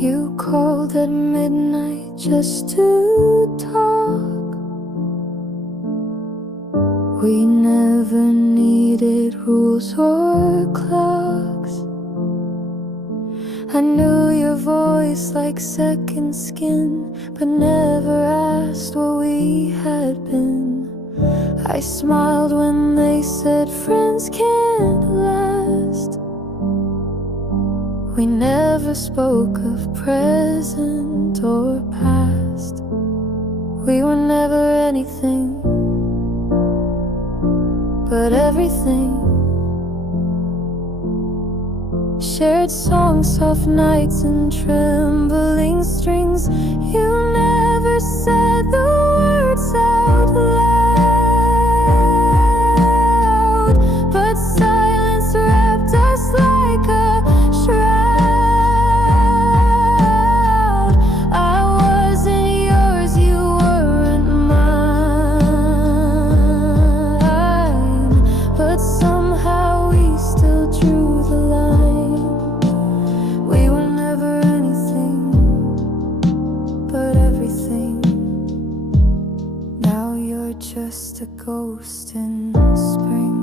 You called at midnight just to talk. We never needed rules or clocks. I knew your voice like second skin, but never asked what we had been. I smiled when they said friends can't last. We never spoke of present or past. We were never anything but everything. Shared songs, soft nights and trembling strings. You never said the words out loud, but silence wrapped us like a shroud. I wasn't yours, you weren't mine, but somehow we still drew the line. We were never anything but everything. Now you're just a ghost in spring.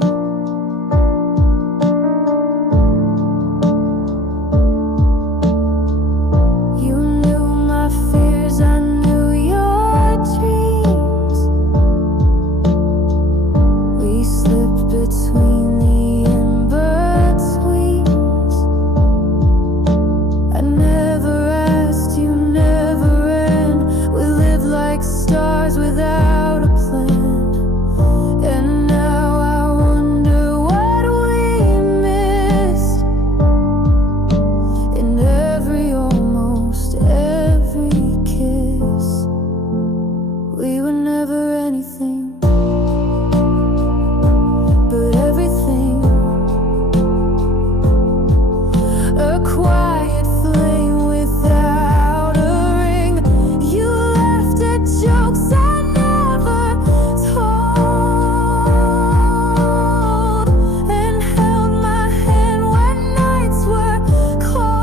You knew my fears, I knew your dreams. We slipped between the in-betweens. I never asked, you never ran. We lived like stars without a plan. And now I wonder what we missed in every, almost every kiss. We were never anything but everything. A quiet flame without a ring. You laughed at jokes I never told, and held my hand when nights were cold.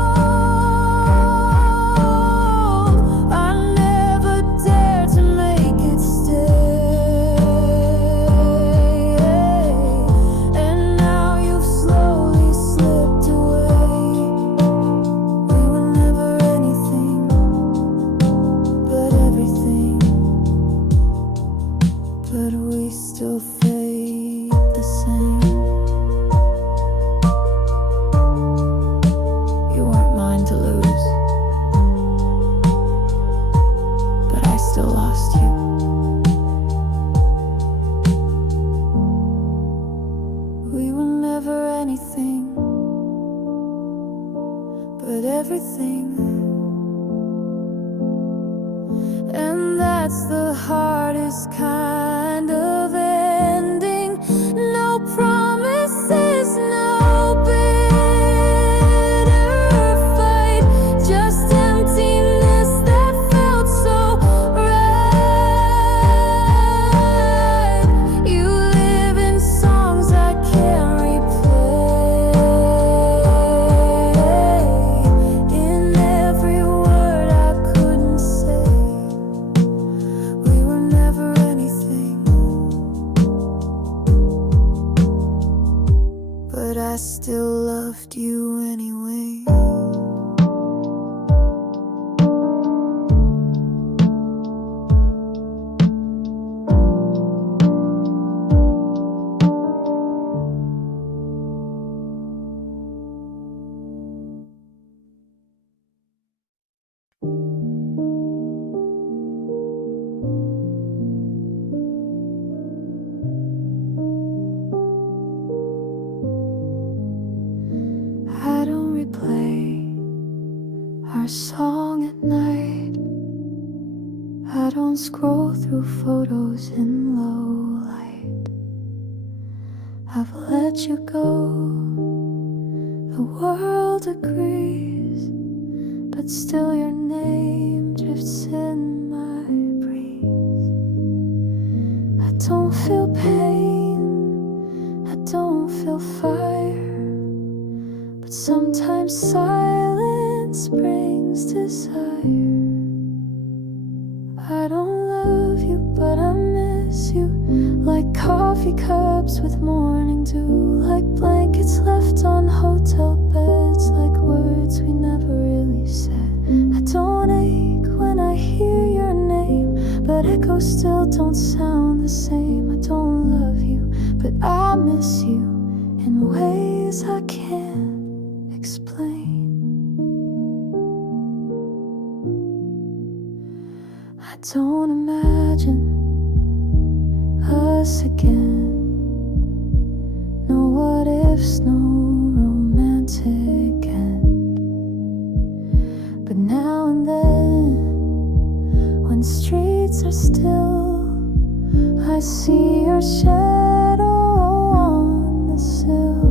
I never dared to make it stay, and now you've slowly slipped away. We were never anything but everything, but we still fade the same. You weren't mine to lose, but I still lost you. We were never anything but everything. And that's the hardest kind of ending. No promises, no bitter fight, just emptiness that felt so right. You live in songs I can't replay, in every word I couldn't say. We were never anything, but I still loved you anyway. I don't replay our song at night. I don't scroll through photos in low light. I've let you go, the world agrees, but still your name drifts in my breeze. I don't feel pain, I don't feel fire, but sometimes silence brings despair. coffee cups with morning dew, like blankets left on hotel beds, like words we never really said. I don't ache when I hear your name, but echoes still don't sound the same. I don't love you, but I miss you in ways I can't explain. I don't imagine us again. No what ifs, no romantic end. But now and then, when streets are still, I see your shadow on the sill.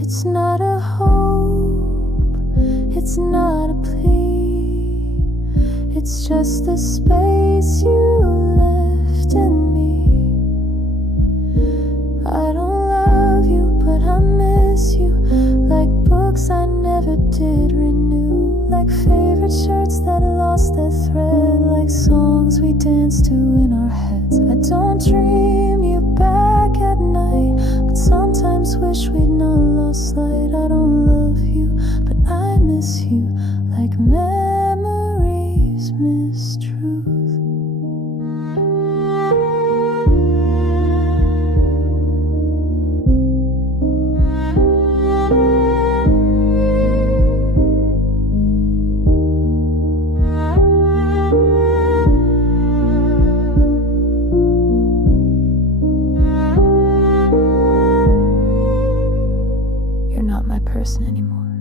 It's not a hope, it's not a plea, it's just the space you left in me. I don't love you, but I miss you, like books I never did renew, like favorite shirts that lost their thread, like songs we danced to in our heads. I don't dream you back at night, but sometimes wish we'd not lost sight. I don't love you, but I miss you, like memories miss truth. You're not my person anymore,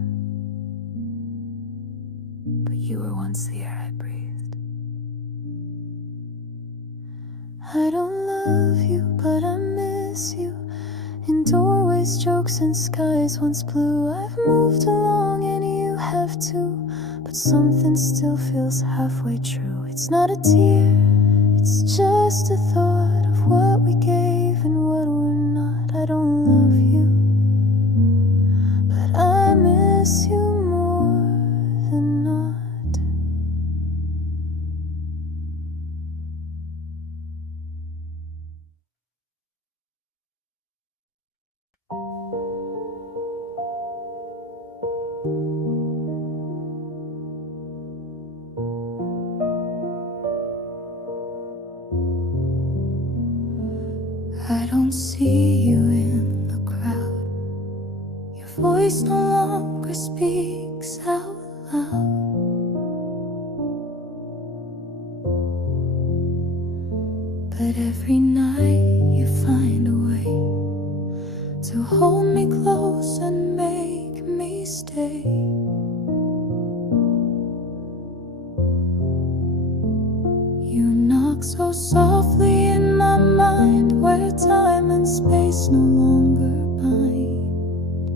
but you were once the air I breathed. I don't love you, but I miss you, in doorways, jokes, and skies once blue. I've moved along and you have too, but something still feels halfway true. It's not a tear, it's just a thought of what we gave and what we're not. I don't love you, but I miss you more than not. I don't see you in the crowd. Your voice no longer speaks out loud. But every night you find a way to hold me close and make me stay. You knock so softly in my mind, where time and space no longer bind.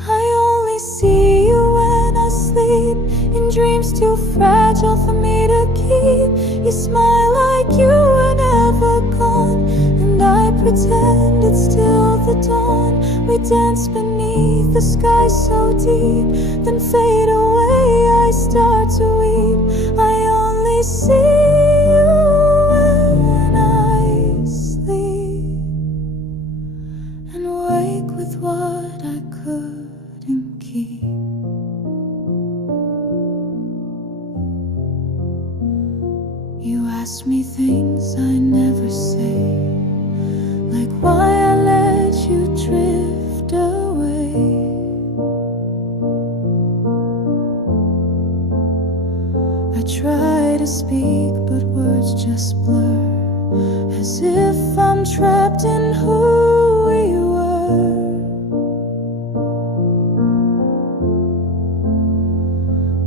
I only see you when I sleep, in dreams too fragile for me to keep. You smile like you were never gone, and I pretend it's still the dawn. We dance beneath the sky so deep, then fade away, I start to weep. I only see you when I sleep, and wake with what I couldn't keep. You ask me things I never say, like why I let you drift away. I try to speak, but words just blur, as if I'm trapped in who we were.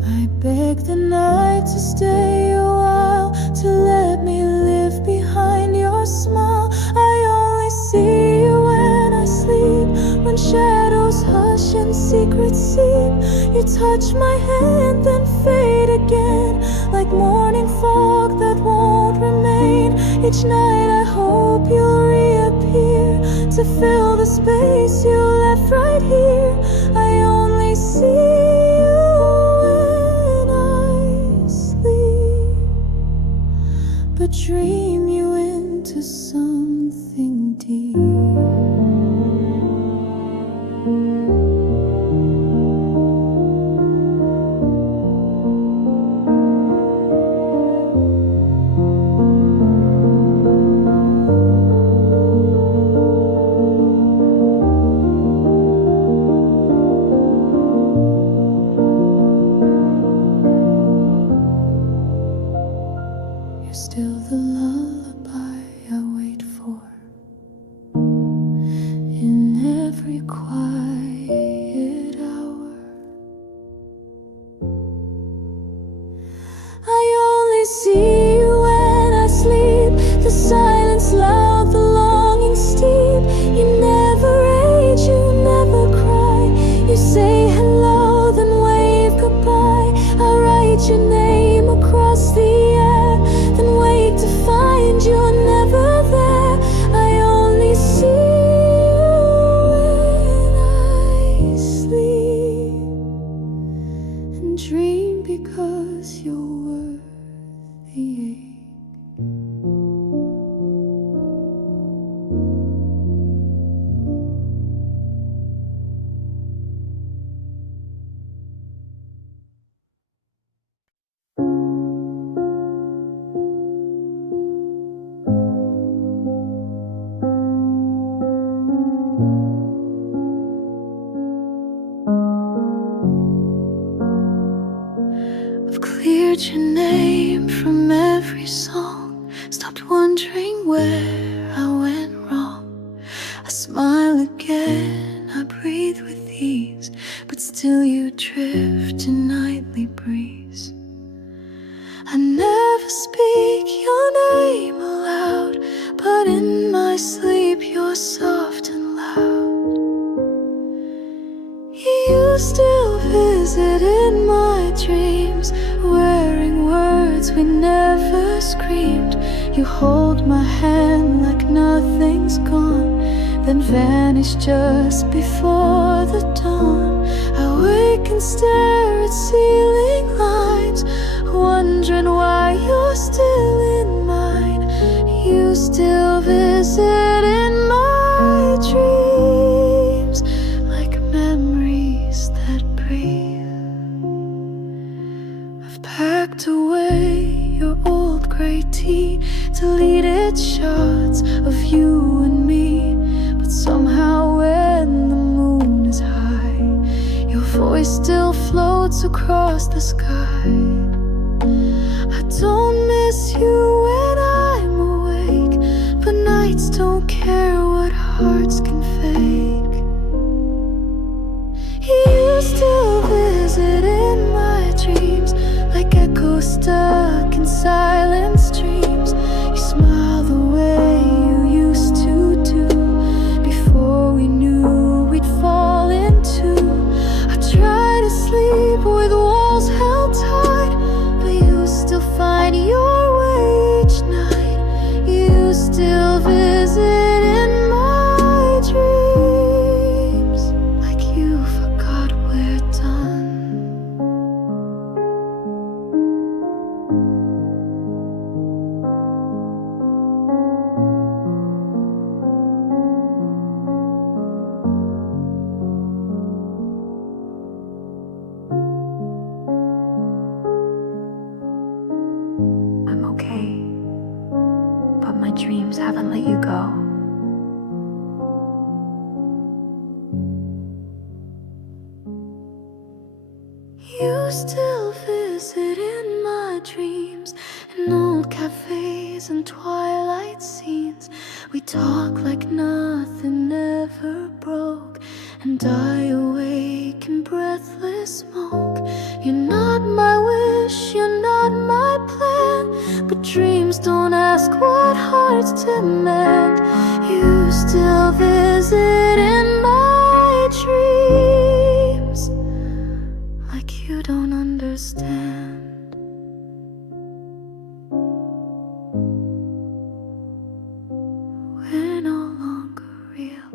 I beg the night to stay a while, to let me live behind your smile. I only see you when I sleep, when shadows hush and secrets seep. You touch my hand, then fade again, like morning fog that won't remain. Each night I hope you'll reappear, to fill the space you left right here. I only see you when I sleep, but dream you into dream because you're worth the ache. I've cleared your name from every song, stopped wondering where I went wrong. I smile again, I breathe with ease, but still you drift a nightly breeze. I never speak your name aloud, but in my sleep you're soft and loud. You still visit in my dreams, wearing words we never screamed. You hold my hand like nothing's gone, then vanish just before the dawn. I wake and stare at ceiling lines, wondering why you're still in mine. You still visit in my dreams, like memories that breathe. I've packed away your old grey tea, deleted shots of you and me, but somehow when the moon is high, your voice still floats across the sky. I don't miss you when I'm awake, but nights don't care what hearts can fake. You still visit in my dreams, like echoes stuck in silent streams. You smile the way you used to do, before we knew we'd fall into. I try to sleep with walls held tight, but you still find your way each night. You still visit in my dreams, like you forgot we're done. I'm okay, but my dreams haven't let you go. You still visit in my dreams, in old cafes and twilight scenes. We talk like nothing ever broke, and die awake in breathless smoke. You're not my wish, you're not my plan, but dreams don't ask what hearts demand. You still visit in my dreams, like you don't understand. We're no longer real.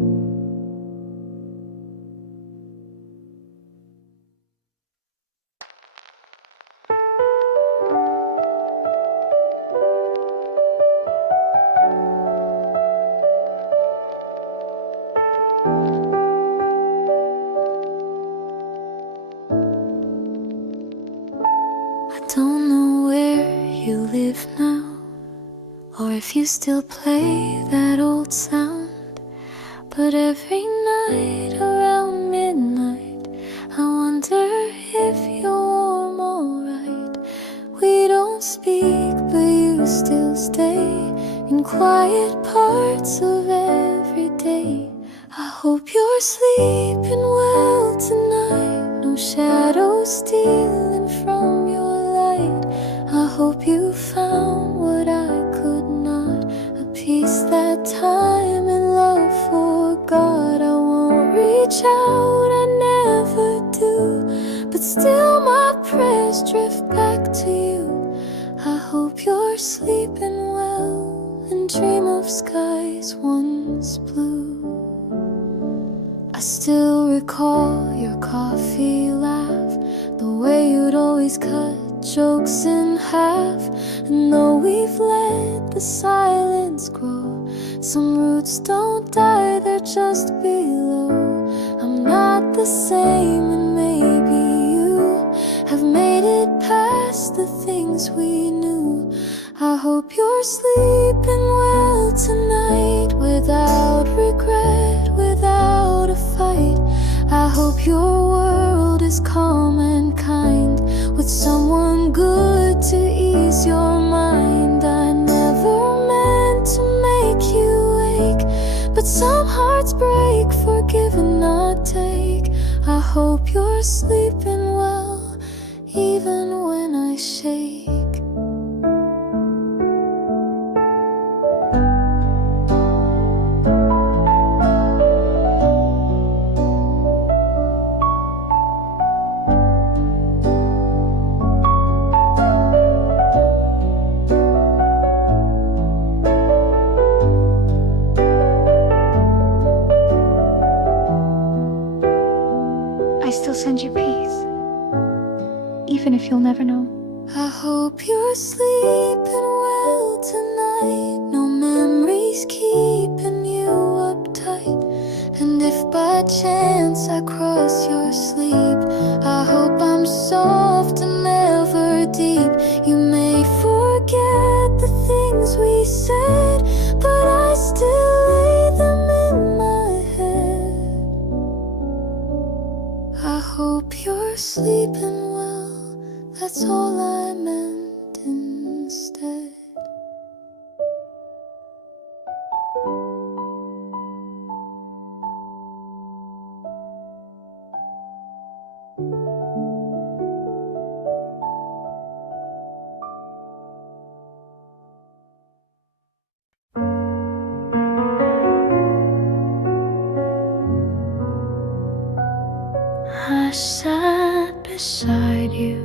I don't know where you live now, or if you still play that old sound, but every night around midnight I wonder if you're warm alright. We don't speak, but you still stay in quiet parts of every day. I hope you're sleeping well tonight, no shadows stealing from your light. I hope you found what I could not, a peace that time and love forgot. I won't reach out, I never do, but still my prayers drift back to you. I hope you're sleeping well and dream of skies once blue. I still recall your coffee laugh, the way you'd memories cut jokes in half. And though we've let the silence grow, some roots don't die, they're just below. I'm not the same, and maybe you have made it past the things we knew. I hope you're sleeping well tonight, without regret, without a fight. I hope your world is calm and kind, with someone good to ease your mind. I never meant to make you ache, but some hearts break, forgive and not take. I hope you're sleeping well, even when I shake. I still send you peace, even if you'll never know. I hope you're sleeping well tonight, no memories keeping you uptight. And if by chance I cross your sleep, I hope I'm soft and never deep. You may forget the things we said, but I still lay them in my head. I hope you're sleeping well, that's all I meant instead. I sat beside you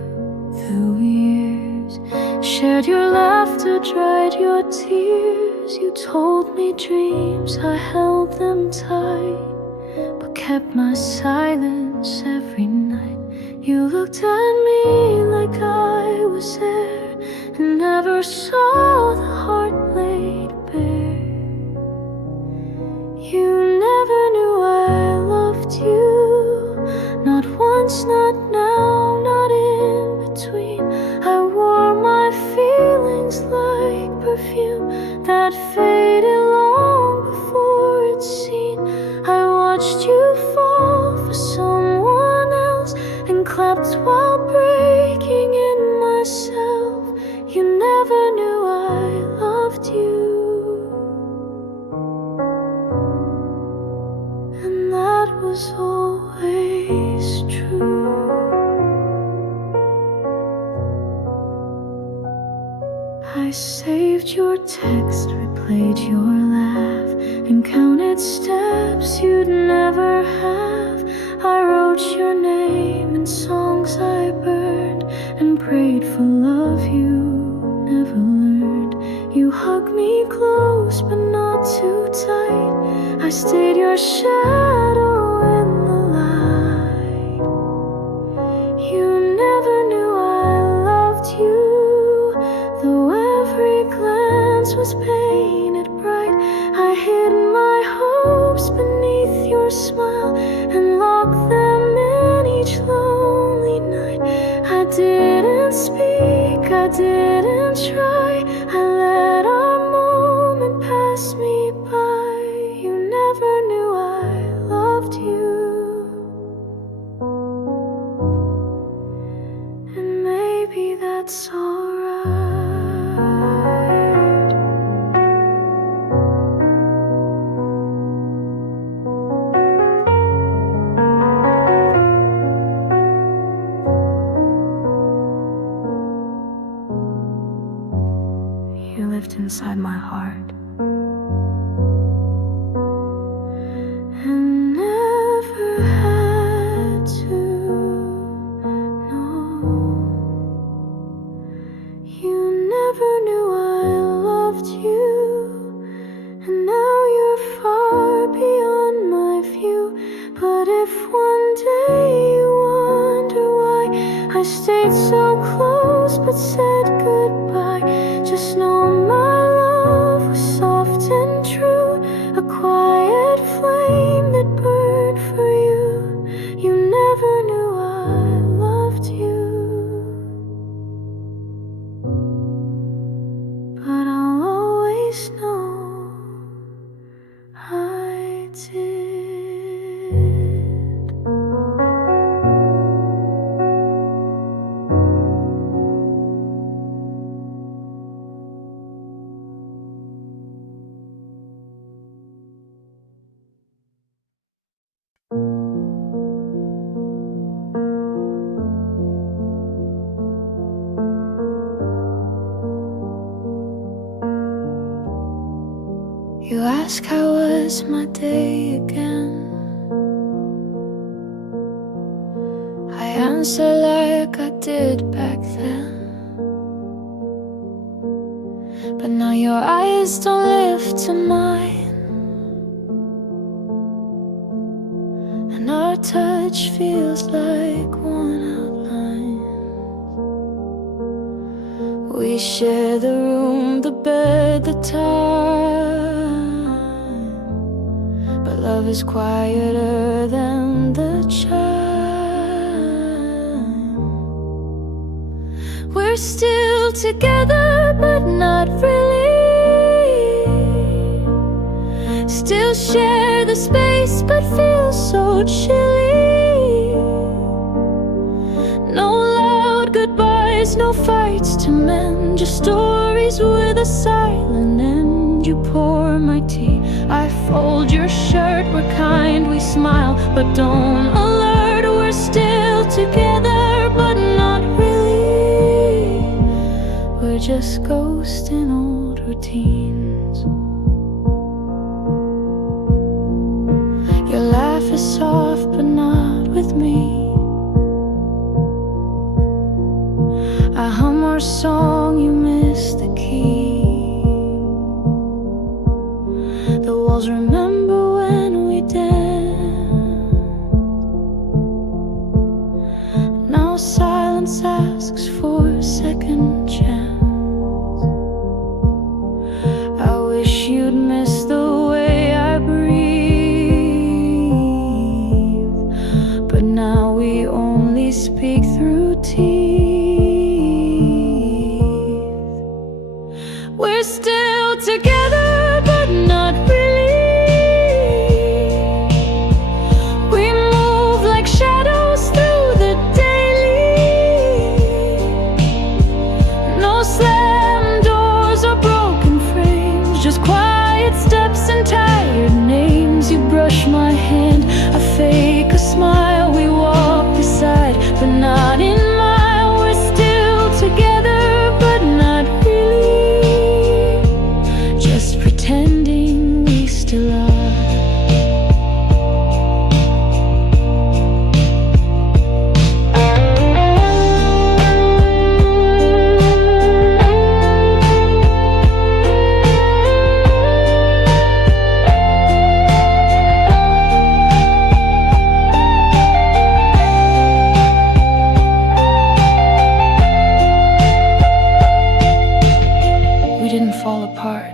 through years, shared your laughter, dried your tears. You told me dreams, I held them tight, but kept my silence every night. You looked at me like I was there, and never saw the heart laid bare. You never knew I loved you, not once, not now, not in between. I wore my feelings like perfume that faded long before it's seen. I watched you fall for someone else and clapped while breaking in myself. You never knew I loved you, and that was always true. I saved your text, replayed your laugh, and counted steps you'd never have. I wrote your name in songs I burned, and prayed for love you never learned. You hugged me close but not too tight. I stayed your shadow in the light. You never knew I loved you, though every glance was painted bright. I hid my hopes beneath your smile and locked them in each lonely night. I didn't speak, I didn't try, I let our moment pass me by. You never knew I loved you, and maybe that's alright. You lived inside my heart, and never had to know. You never knew I loved you, and now you're far beyond my view. But if one day you wonder why I stayed so close but said goodbye. Just know my love was soft and true, a quiet flame that burned for you. You never knew I loved you, but I'll always know I did. You ask how was my day again. I answer like I did back then, but now your eyes don't lift to mine, and our touch feels like one outline. We share the room, the bed, the time, but love is quieter than the chime. We're still together, but not really. Still share the space, but feel so chilly. No loud goodbyes, no fights to mend, just stories with a silent end. You pour my tea, I fold your shirt. We're kind, we smile, but don't alert. We're still together, but not really. We're just ghosts in old routines. Your laugh is soft, but not with me. I hum our song, you miss the key. The walls remember when we danced. Now silence asks for a second chance. I wish you'd miss the way I breathe, but now we only speak through teeth. We're still together, but not really. We move like shadows through the daily. No slam doors or broken frames, just quiet steps and tired names. You brush my hand, I fake a smile. We walk beside, but not in mile. We're still together, but not really. Just pretending we still are. We didn't fall apart.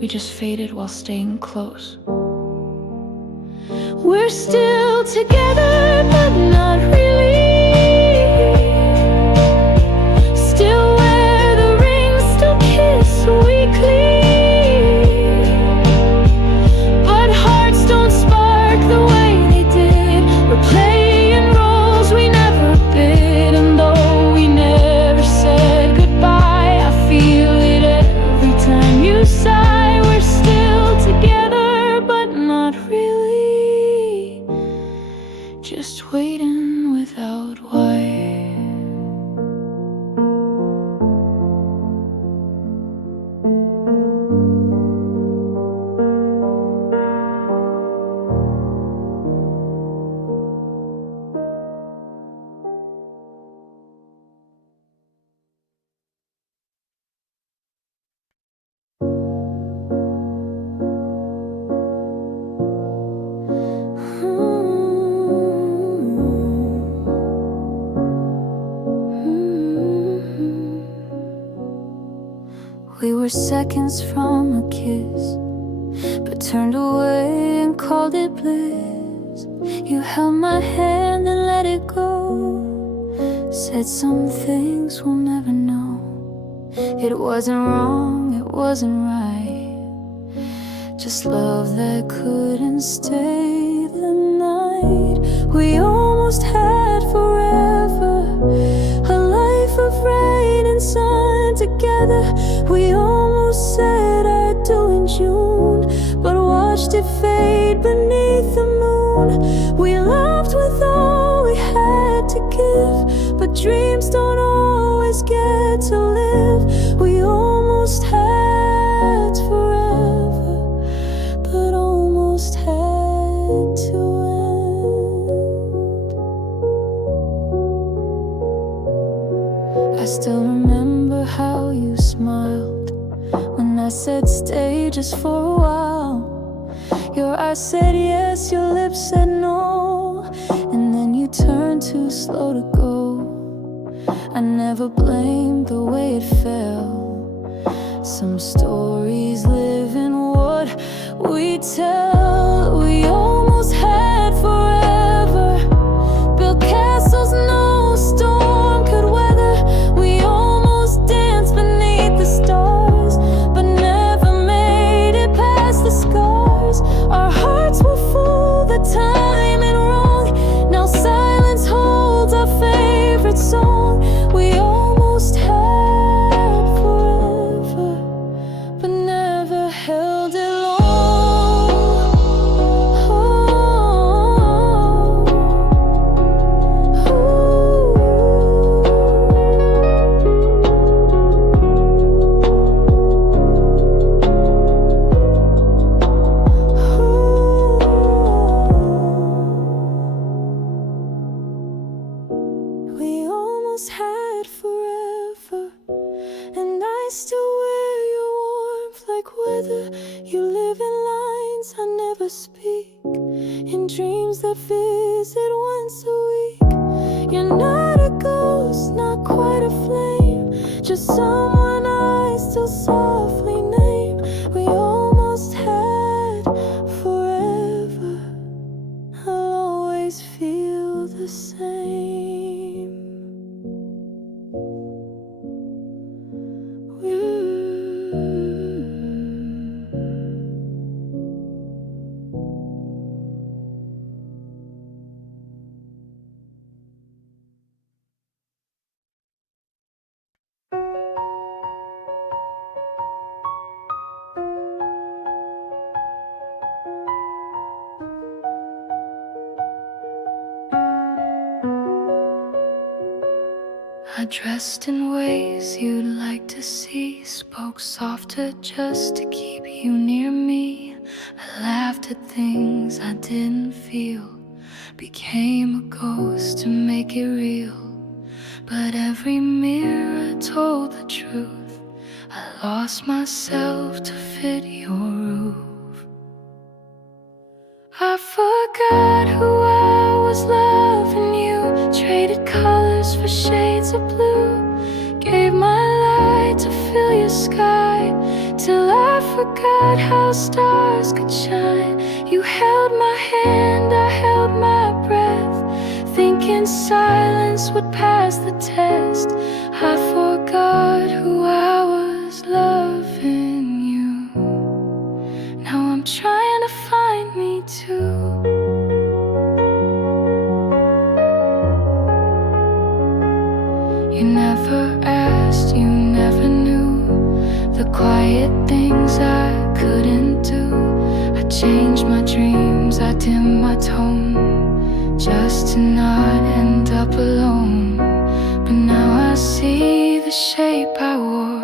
We just faded while staying close. We're still together, but not really. Still wear the ring, still kiss weekly. But hearts don't spark the way they did. We're playing roles we never bid, and though we never said goodbye, I feel it every time you sigh. We're still together, but not really. Just waiting seconds from a kiss, but turned away and called it bliss. You held my hand and let it go, said some things we'll never know. It wasn't wrong, it wasn't right, just love that couldn't stay the night. We almost had forever, a life of rain and sun together. We almost said I do in June, but watched it fade beneath the moon. We loved with all we had to give, but dreams don't always get to live. We almost had forever, but almost had to end. I still remember how you smiled when I said stay just for a while. Your eyes said yes, your lips said no, and then you turned too slow to go. I never blamed the way it felt. Some stories live in what we tell. We almost had forever, built castles no storm could weather. We almost danced beneath the stars, but never made it past the scars. Our hearts were full, the timing wrong. Now silence holds our favorite song. We almost had forever, but never held it long. We almost had forever, and I still wear your warmth like weather. You live in lines I never speak, in dreams that visit once a week. You're not a ghost, not quite a flame, just someone I still softly name. We almost had forever, I'll always feel the same. I dressed in ways you'd like to see, spoke softer just to keep you near me. I laughed at things I didn't feel, became a ghost to make it real. But every mirror told the truth, I lost myself to fit your roof. I forgot who I was loving you, traded colors for shades of blue, gave my light to fill your sky, till I forgot how stars could shine. You held my hand, I held my breath, thinking silence would pass the test. I forgot who I was loving you. Now I'm trying to find me too. You never asked, you never knew the quiet things I couldn't do. I changed my dreams, I dimmed my tone, just to not end up alone. But now I see the shape I wore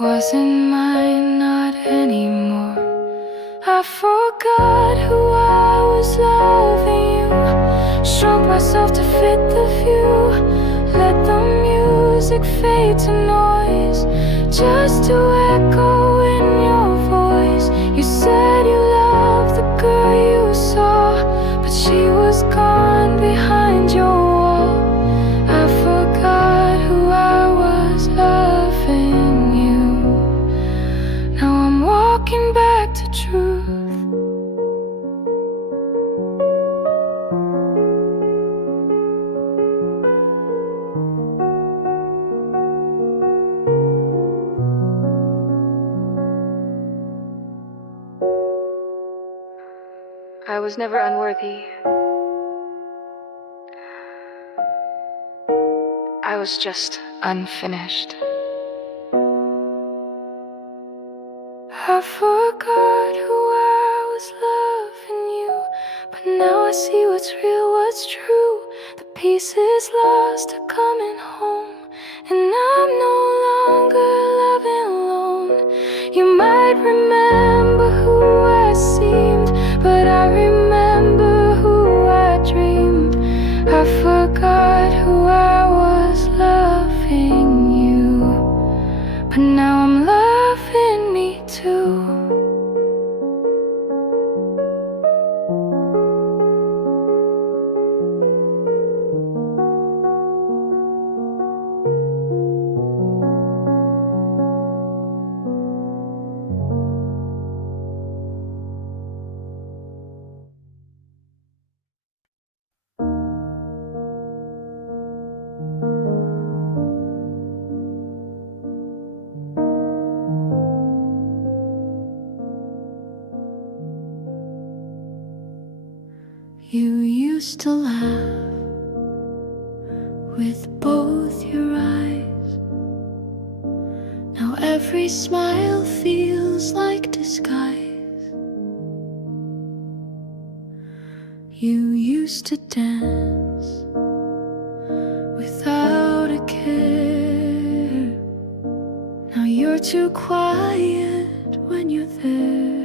wasn't mine, not anymore. I forgot who I was loving you, shrunk myself to fit the view, let the music fade to noise, just to echo in your voice. You said you loved the girl you saw, but she was gone behind your wall. I forgot who I was loving you. was never unworthy. I was just unfinished. I forgot who I was loving you, but now I see what's real, what's true. The pieces lost are coming home, and I'm no longer loving alone. You might remember who I seemed, but I remember who I dreamed. I forgot who I was loving you, but now I'm loving me too. You used to laugh with both your eyes. Now every smile feels like disguise. You used to dance without a care. Now you're too quiet when you're there.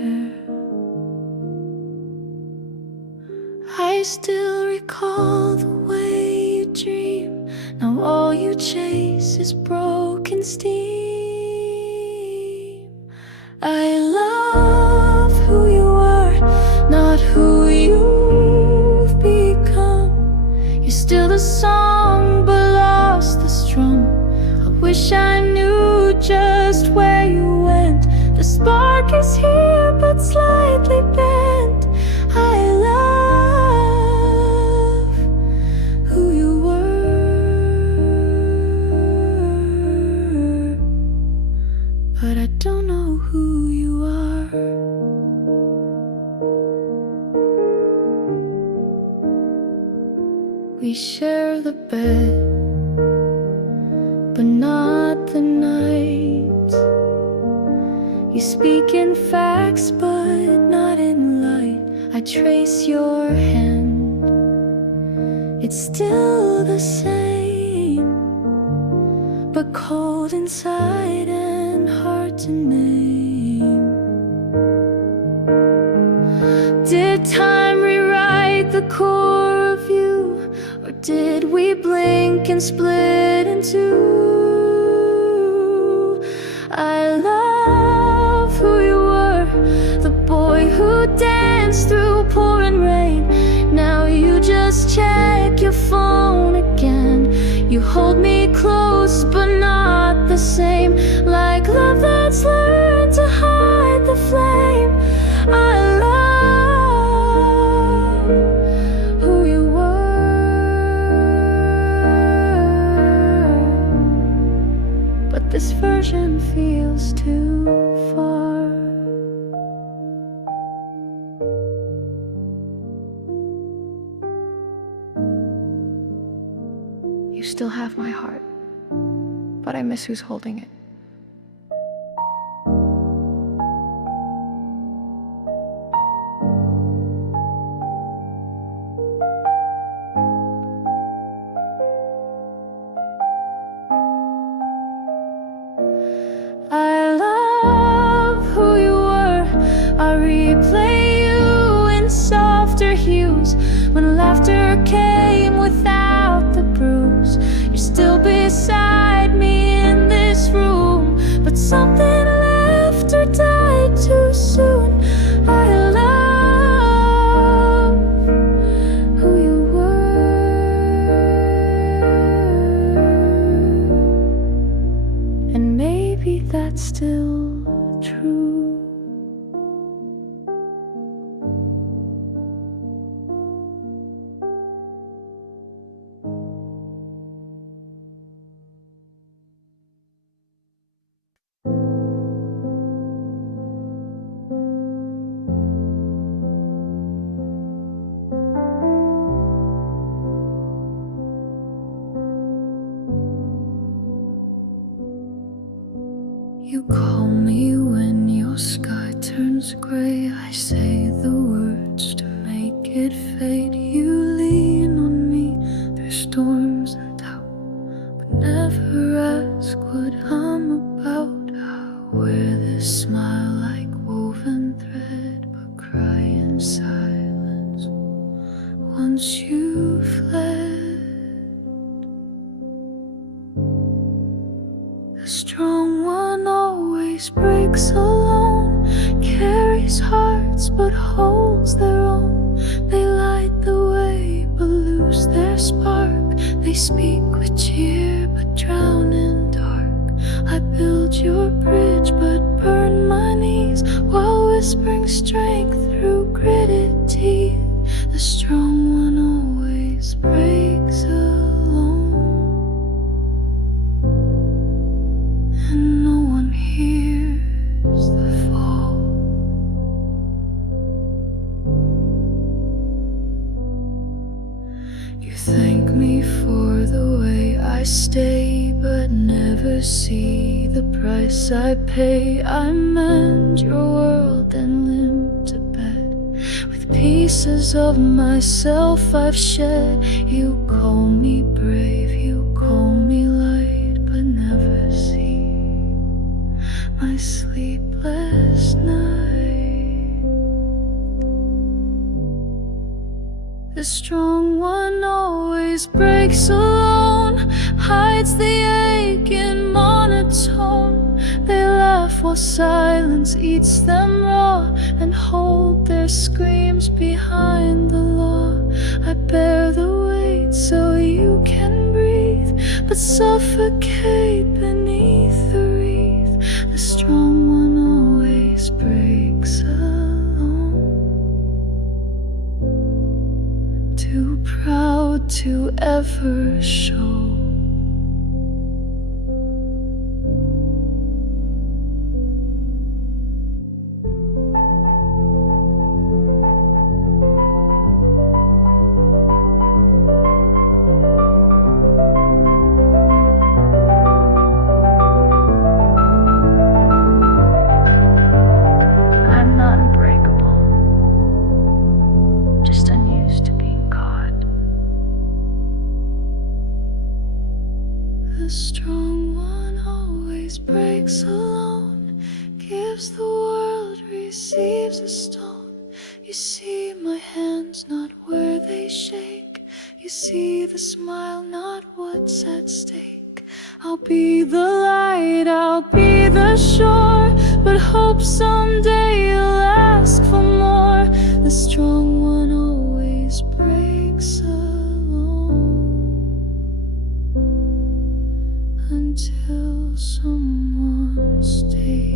I still recall the way you dream. Now all you chase is broken steam. I love who you are, not who you've become. You're still the song, but lost the strum. I wish I knew just where you went. The spark is here, but slightly bent. I love who you were, but I don't know who you are. We share the bed, but not the night. You speak in facts, but not in light. I trace your hand, it's still the same, but cold inside and hard to name. Did time rewrite the core of you, or did we blink and split in two? I love who you were, the boy who danced through pouring rain. Now you just check your phone again. You hold me close, but not the same. Like love that's learned to hide the flame. I love who you were, but this version feels too far. You still have my heart, but I miss who's holding it. I love who you were. I replay you in softer hues. When laughter came without the bruise. You're still beside me in this room, but something left or died too soon. I love who you were, and maybe that's still true. call me when your sky turns gray. I say the words to make it fade. You lean on me through storms and doubt, but never ask what I'm about. I wear this smile like woven thread, but cry in silence once you fled. The strong one always breaks alone, carries hearts but holds their own. They light the way but lose their spark. They speak with cheer but drown in dark. I build your bridge but burn my knees, while whispering strength through gritted teeth. The strong one always breaks alone, and no one hears the fall. You thank me for the way I stay, but never see the price I pay. I mend your world and limp to bed with pieces of myself I've shed. You call me brave, you call me light, but never see my sleepless night. The strong one always breaks alone, hides the ache in monotone. They laugh while silence eats them raw, and hold their screams behind the law. I bear the weight so you can breathe, but suffocate beneath the wreath. The strong one always breaks alone, too proud to ever show. I'm not unbreakable, just unused to being caught. The strong one always breaks alone, gives the world, receives a stone. You see my hands, not where they shake. You see the smile, not what's at stake. I'll be the light, I'll be the shore, but hope someday you'll ask for more. The strong one always breaks alone, until someone stays.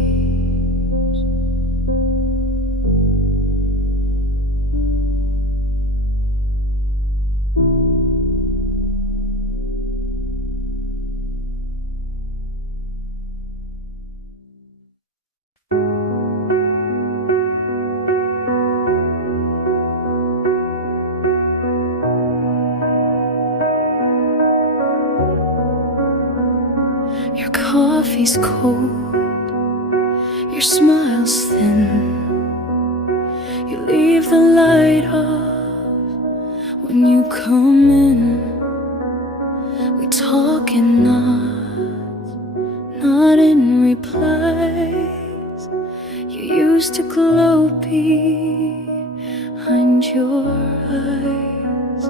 Your coffee's cold, your smile's thin. You leave the light off when you come in. We talk in nods, not in replies. You used to glow behind your eyes.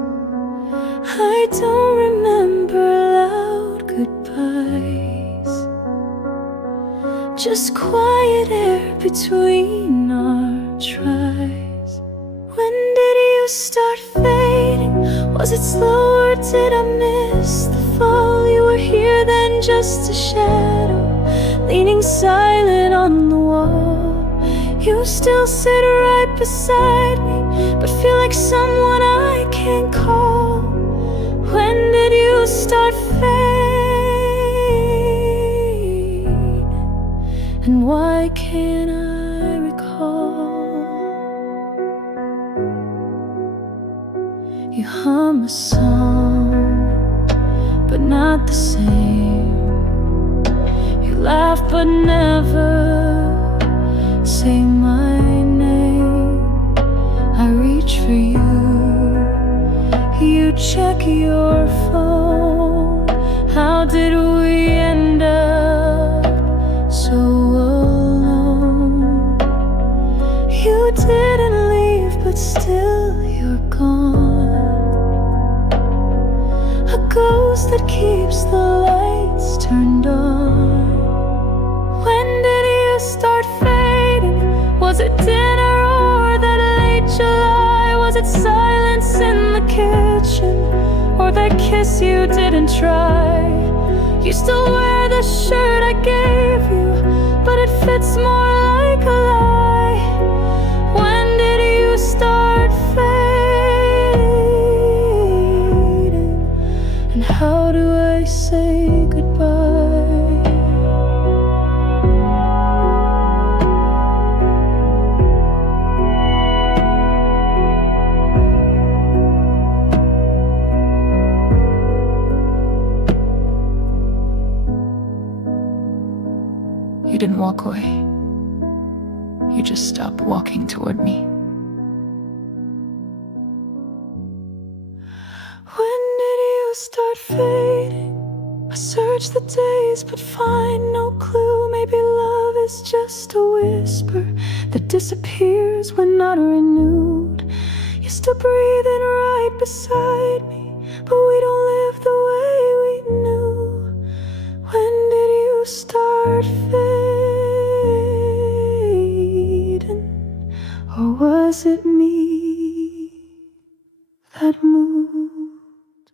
I don't remember loud goodbyes, just quiet air between our tries. When did you start fading? Was it slow or did I miss the fall? You were here then, just a shadow, leaning silent on the wall. You still sit right beside me, but feel like someone I can't call. When did you start fading? And why can't I recall? You hum a song, but not the same. You laugh, but but never say my name. I reach for you, you check your phone. How did we end up so alone? You didn't leave, but still you're gone. A ghost that keeps the lights turned on. When did you start fading? Was it dinner or that late July? Was it silence in the kitchen, or that kiss you didn't try? You still wear the shirt I gave you, but it fits more like a lie. When did you start fading? And how do I say goodbye? You didn't walk away. You just stopped walking toward me. When did you start fading? I search the days but find no clue. Maybe love is just a whisper that disappears when not renewed. You're still breathing right beside me, but we don't live the way we knew. When did you start fading? Or was it me that moved?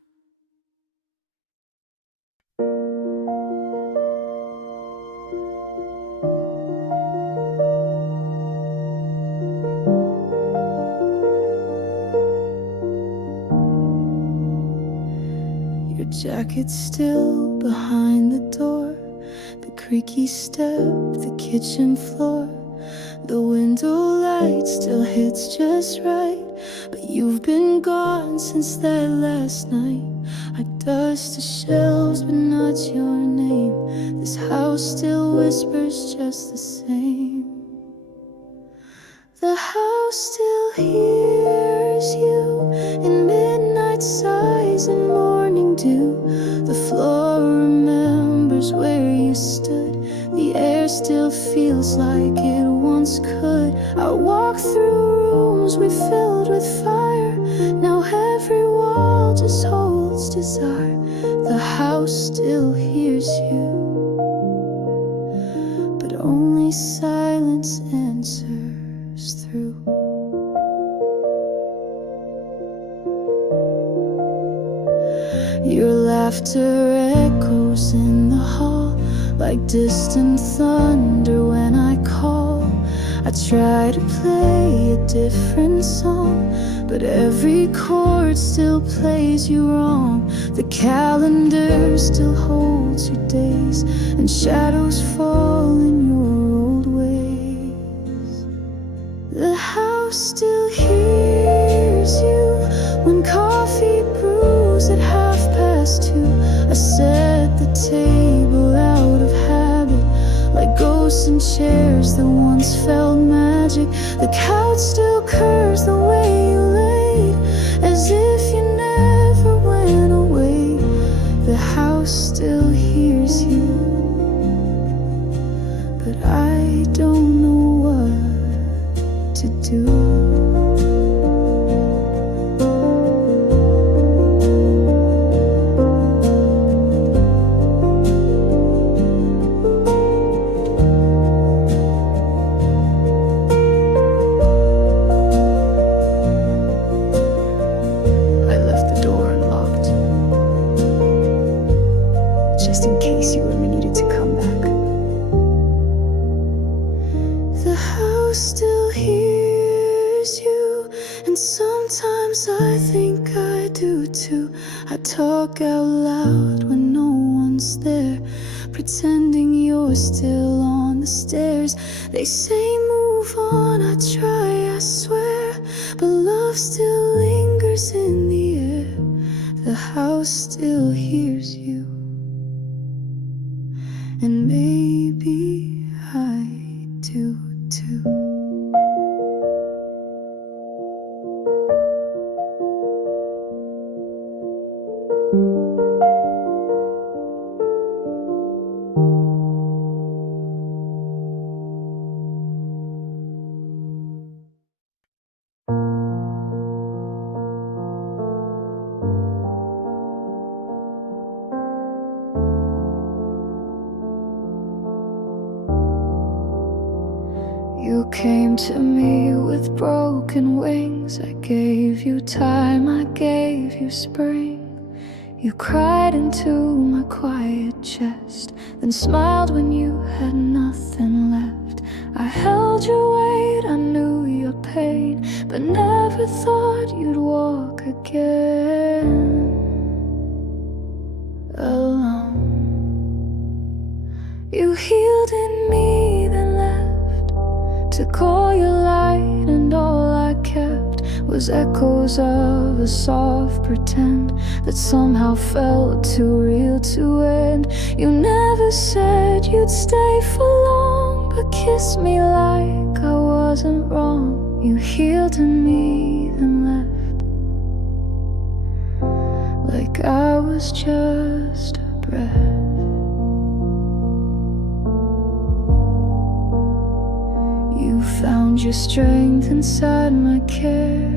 Your jacket's still behind the door, the creaky step, the kitchen floor. The window light still hits just right, but you've been gone since that last night. I dust the shelves but not your name. This house still whispers just the same. The house still hears you in midnight sighs and morning dew. The floor remembers where you stood. The air still feels like it once could. I walk through rooms we filled with fire. Now every wall just holds desire. The house still hears you, but only silence answers through. Your laughter echoes in the hall like distant thunder when I call. I try to play a different song, but every chord still plays you wrong. The calendar still holds your days, and shadows fall in your old ways. The house still hears you when coffee brews at 2:30. I set the table out of habit, like ghosts in chairs that once felt magic. The couch still curves the way you laid, as if you never went away. The house still hears you, but I don't know what to do. Just in case you ever needed to come back. The house still hears you, and sometimes I think I do too. I talk out loud when no one's there, pretending you're still on the stairs. They say move on, I try, I swear, but love still lingers in the air. The house still hears you, and maybe came to me with broken wings. I gave you time, I gave you spring. You cried into my quiet chest, then smiled when you had nothing left. I held your weight, I knew your pain, but never thought you'd walk again alone. You healed in me, then left to call your light, and all I kept was echoes of a soft pretend that somehow felt too real to end. You never said you'd stay for long, but kissed me like I wasn't wrong. You healed in me, then left like I was just a breath. You found your strength inside my care,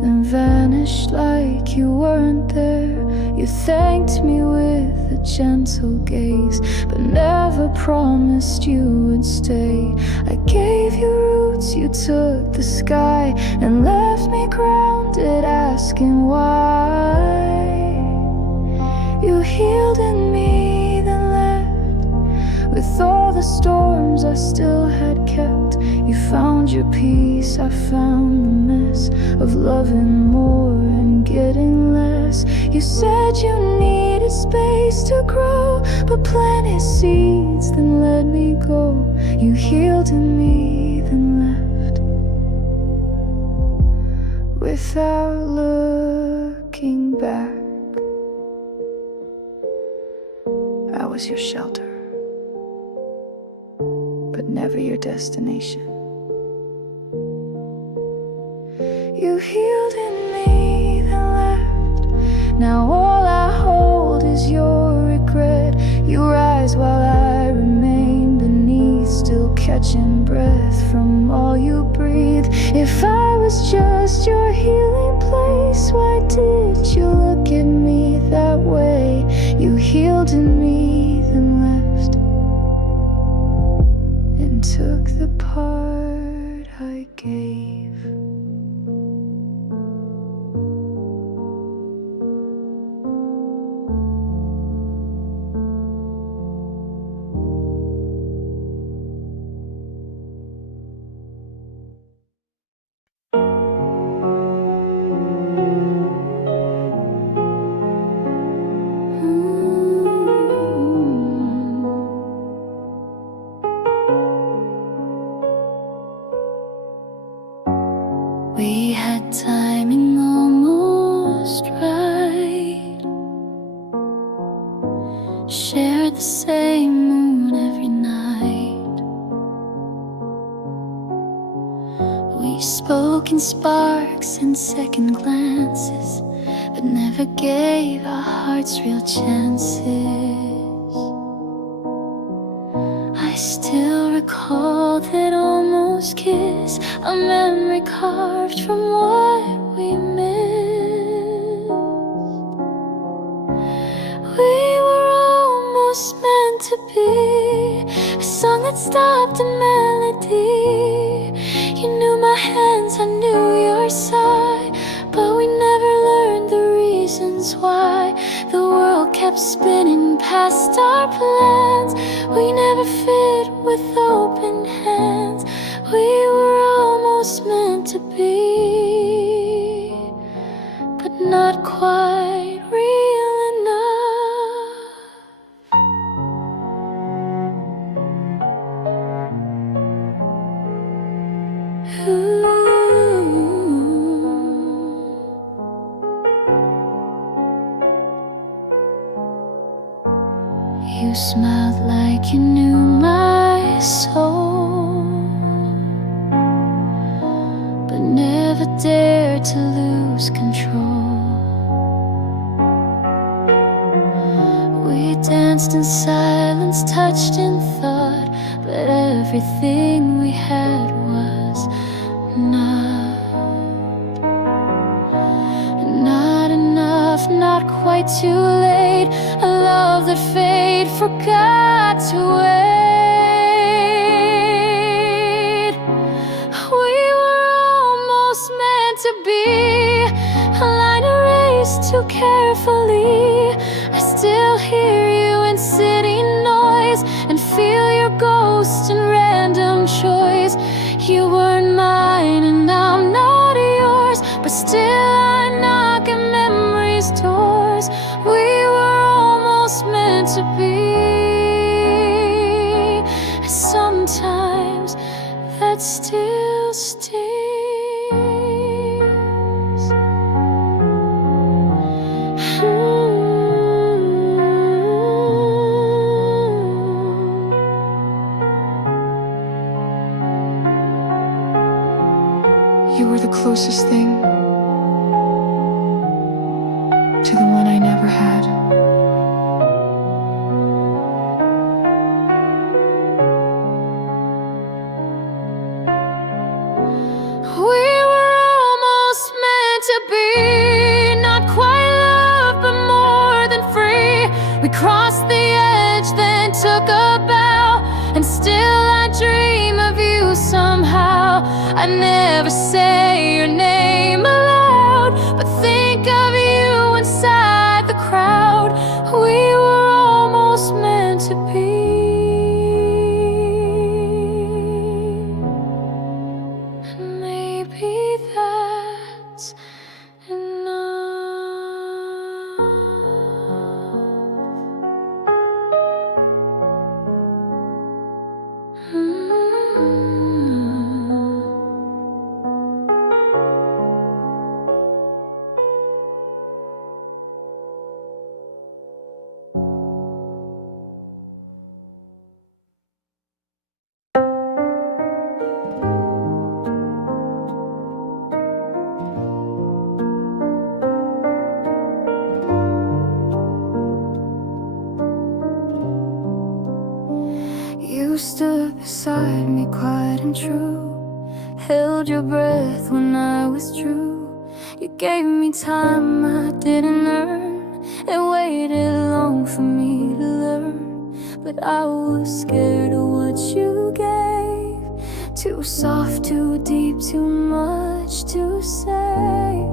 then vanished like you weren't there. You thanked me with a gentle gaze, but never promised you would stay. I gave you roots, you took the sky, and left me grounded, asking why. You healed in me, then left with all the storms I still had kept. You found your peace, I found the mess of loving more and getting less. You said you needed space to grow, but planted seeds, then let me go. You healed in me, then left without looking back. I was your shelter, but never your destination. You healed in me, then left. Now all I hold is your regret. You rise while I remain beneath, still catching breath from all you breathe. If I was just your healing place, why did you look at me that way? You healed in me, then left, and took the part I gave. We had timing almost right, shared the same moon every night. We spoke in sparks and second glances, but never gave our hearts real chances. I still recall that almost kiss, a memory carved from what we missed. We were almost meant to be a song that stopped a melody. You knew my hands, I knew your sigh, but we never learned the reasons why. The world kept spinning past our plans. We never fit with open hands. We were almost meant to be, but not quite real enough. You smiled like you knew my soul, but never dared to lose control. We danced in silence, touched in thought, but everything we had was not enough, not quite too late. A love that fate forgot to wait. too carefully. I still hear you in city noise and feel your ghost in random choice. You weren't mine and I'm not yours, but still I knock at memory's doors. We were almost meant to be, and sometimes that still stings. You were the closest thing to the one I never had. We were almost meant to be, not quite love, but more than free. We crossed the edge, then took a bow, and still I dream of you somehow. I never say your name aloud, but think of you inside the crowd. We were almost meant to be. Maybe that's enough. You stood beside me quiet and true, held your breath when I withdrew. You gave me time I didn't earn, and waited long for me to learn. But I was scared of what you gave, too soft, too deep, too much to say.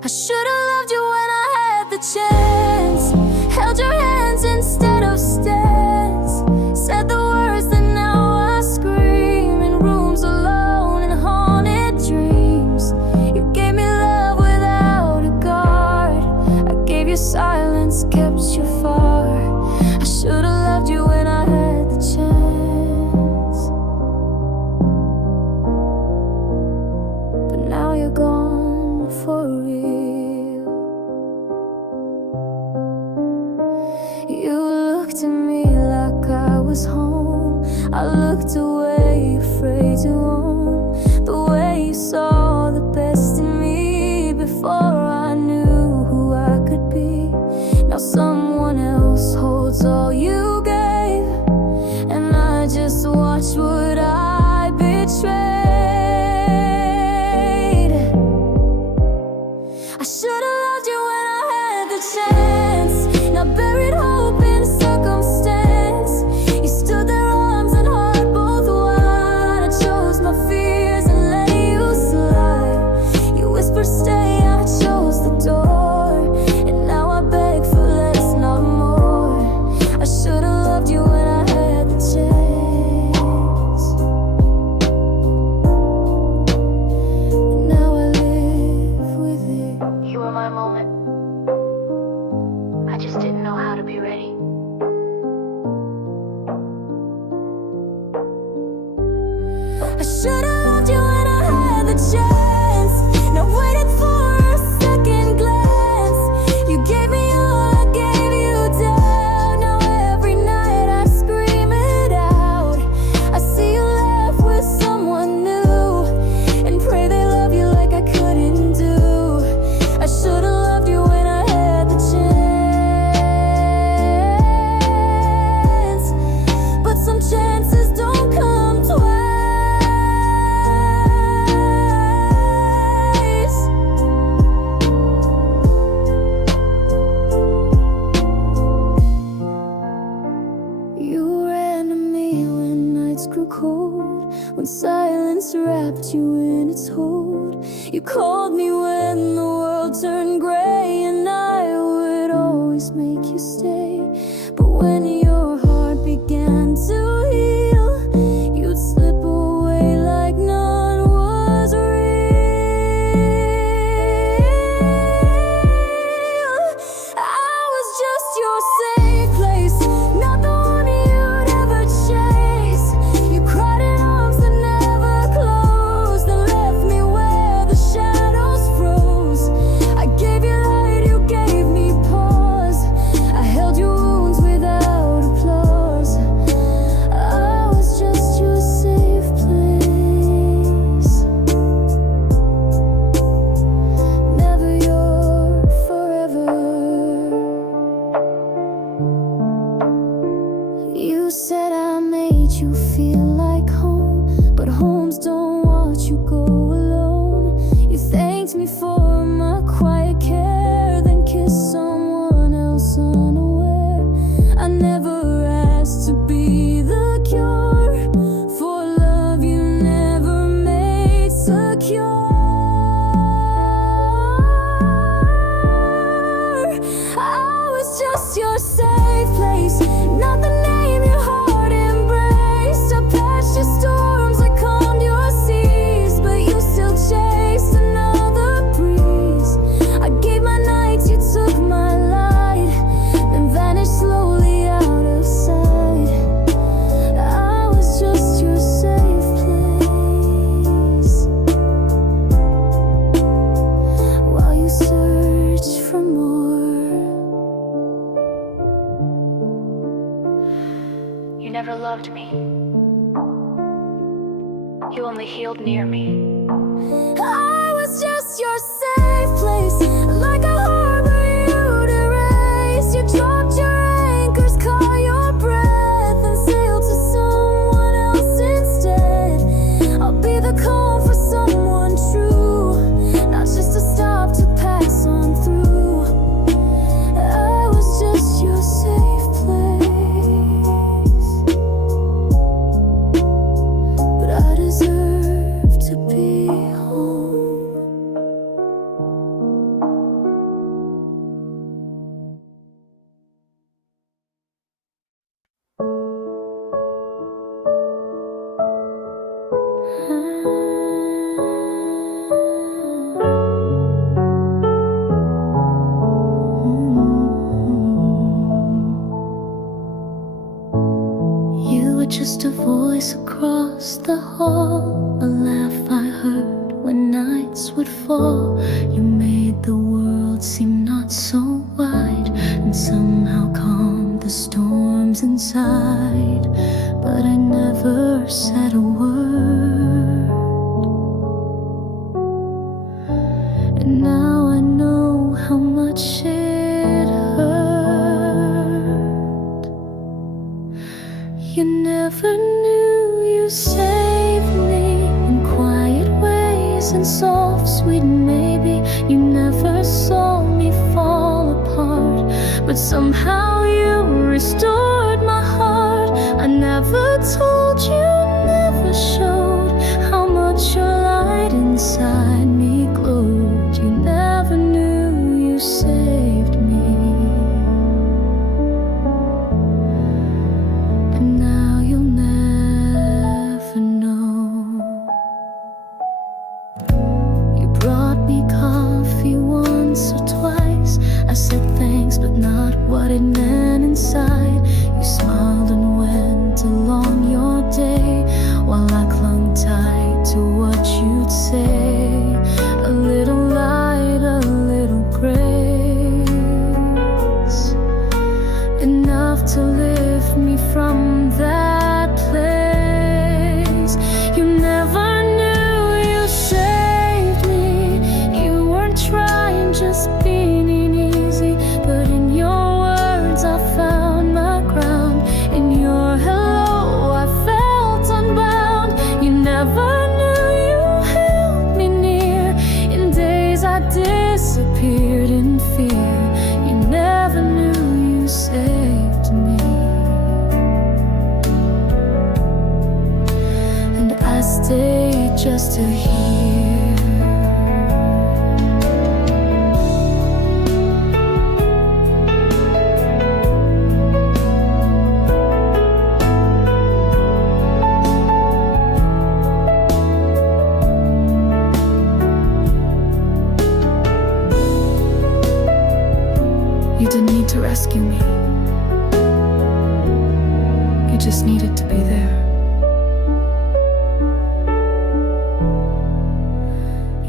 I should've loved you when I had the chance, held your hands instead of stands, said the words that now I scream in rooms alone and haunted dreams. You gave me love without a guard, I gave you silence, kept you far. I should've loved you when I had the chance, but now you're gone for real. You looked at me like I was home, I looked away, afraid to own the way you saw the best in me before I knew who I could be. Now someone else holds all you gave, and I just watch what I betrayed. I should've loved you when I had the chance, now buried hope in circumstance. You stood there, arms and heart both wide. I chose my fears and let you slide. You whispered stay, I chose the door, and now I beg for less, not more. I should've loved you when I had the chance, and now I live with it. You were my moment. I just didn't know how to be ready. I should've loved you when I had the chance, now waited for a second glance. You gave me all, I gave you down. Now every night I scream it out. I see you laugh with someone new, and pray they love you like I couldn't do. I should've loved you when I had the chance, but some chances don't come twice. You ran to me when nights grew cold, when silence wrapped you in its hold. You called me when the world turned gray, and I would always make you stay. But when your heart began to heal, you'd slip away like none was real. I was just your safe place, not the one you'd ever chase. You cried in arms that never closed, and left me where the shadows froze. I gave you light, you gave me pause. I held your wounds without applause. I was just your safe place, never your forever. You said I made you feel like home, but homes don't watch you go alone. You thanked me for my quiet care, then kissed someone else unaware. I never asked to be the cure for love you never made secure. I was just your safe place, not the name your heart embraced. I patched your storms, I calmed your seas, but you still chased another breeze. I gave my nights, you took my light, then vanished slowly out of sight. I was just your safe place, while you searched for more. You never loved me. You only healed near me. I was just your safe place, like a harbor you'd erase. You dropped your anchors, caught your breath, and sailed to someone else instead. I'll be the calm for someone true, not just a stop to pass on through. I was just your safe place, but I deserve to be home. You were just a voice across the hall, a laugh I heard when nights would fall. You made the world seem not so wide, and somehow calmed the storms inside. But I never said a word, and now I know how much it hurt. You never knew you saved me in quiet ways and soft, sweet maybe. You never saw me fall apart, but somehow you restored my heart. I never told you, never showed how much your light inside me glowed. You never knew you saved me, and now you'll never know. You brought me coffee once or twice. I said thanks, but not what it meant inside. You smiled and went along your day, while I clung tight to what you'd say. A little light, a little grace, enough to lift me from that place. You never knew you saved me. You weren't trying, just being easy. But in your words I found my ground. In your hello I felt unbound. You never knew you held me near in days I disappeared in fear. You never knew you saved me, and I stayed just to hear You didn't need to rescue me. You just needed to be there.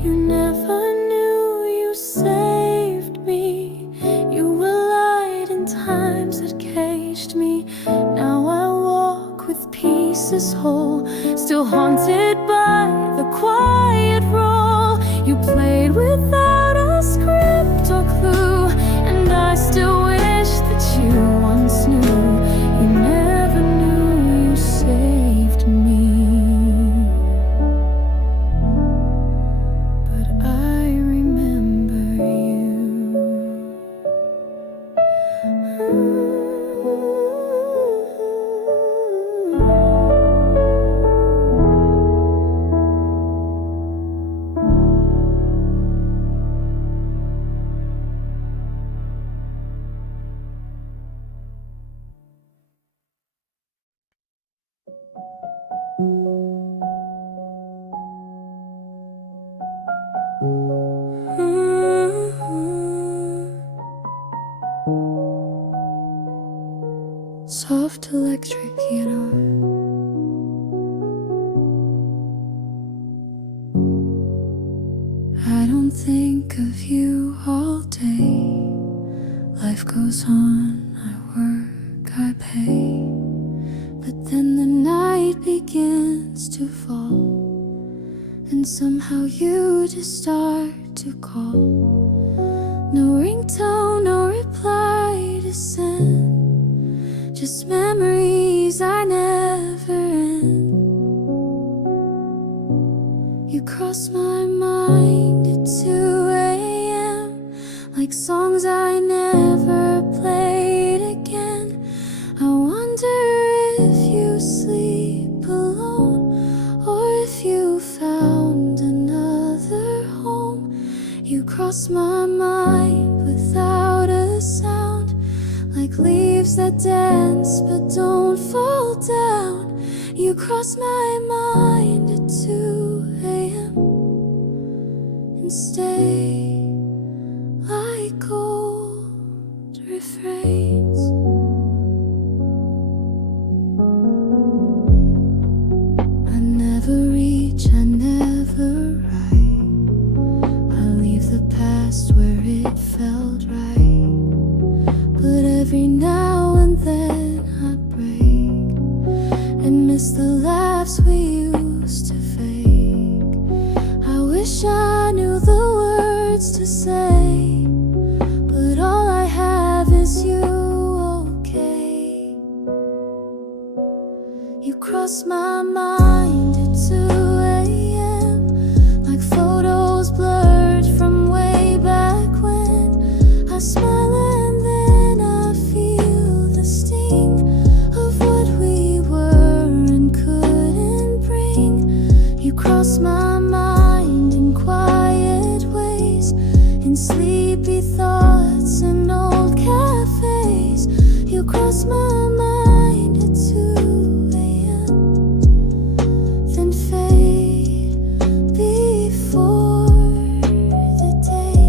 You never knew you saved me. You were light in times that caged me. Now I walk with pieces whole, still haunted by the quiet role you played without a script or clue. And I still wish that you once knew. You never knew you saved me. But I remember you. Soft electric piano. I don't think of you all day. Life goes on, I work, I pay. But then the night begins to fall, and somehow you just start to call. No ringtone, no reply to send, just memories I never end. You cross my mind at 2 a.m. like songs I never played again. I wonder if you sleep alone, or if you found another home. You cross my mind without a sound, like leaves that dance but don't fall down. You cross my mind at 2 a.m. and stay like old refrains. I never reach, I never write. I leave the past where it felt right. But every now and then I break and miss the laughs we used to fake. I wish I knew the words to say, but all I have is you, okay? You cross my mind at 2 a.m. like photos blurred from way back when. I smile and then I feel the sting of what we were and couldn't bring. You cross my mind in quiet ways, in sleepy thoughts and old cafes. You cross my mind at 2 a.m. then fade before the day.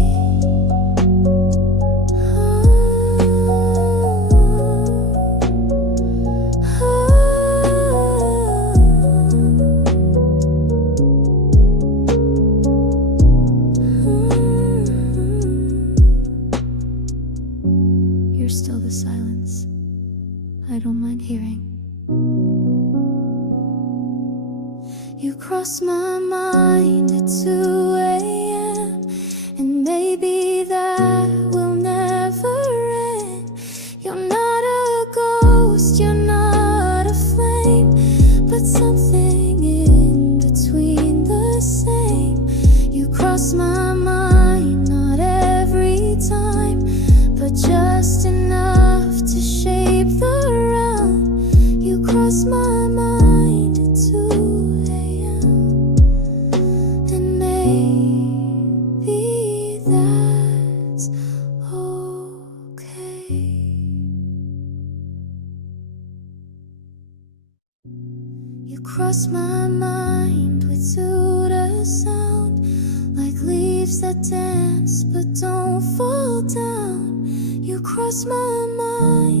You're still the silence I don't mind hearing. You cross my mind at 2 a.m. and maybe that will never end. You're not a ghost, you're not a flame, but something in between the same. You cross my mind, not every time, but just enough to shape the run. You cross my mind at 2 a.m. and maybe that's okay. You cross my mind with Suda sound, like leaves that dance but don't fall down. You cross my mind.